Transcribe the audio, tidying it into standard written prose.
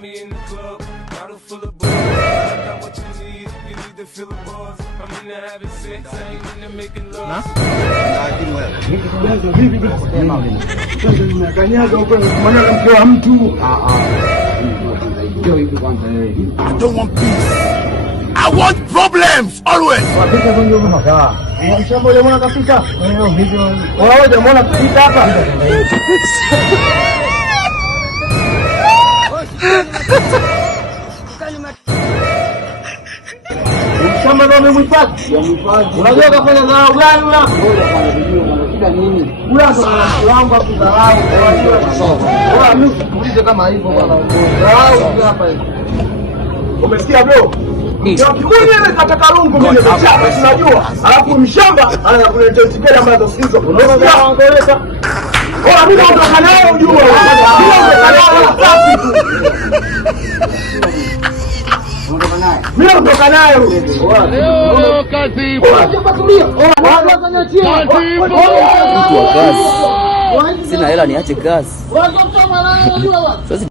find me in the club, bottle full of booze. I got what you need to feel the buzz. I'm into having sex, I ain't into making love. I don't want peace. I want problems always. Kama ndio mhifadhi, unajua kafanya dharau gani una? Wangu akudharau kwa mimi muulize kama hivyo bwana. Dharau hapa hivi. Umesikia bro? Ndio kikundi ile kataka lungu mimi nimechapa tunajua. Alafu mshamba anakuletea tiketi ambazo sizo. Unaona anaongeleka. Bora mimi naondoka nayo ujue. Mimi naondoka nayo safi tu. Mimi naondoka nayo. Kazi. Sina hela niache kazi.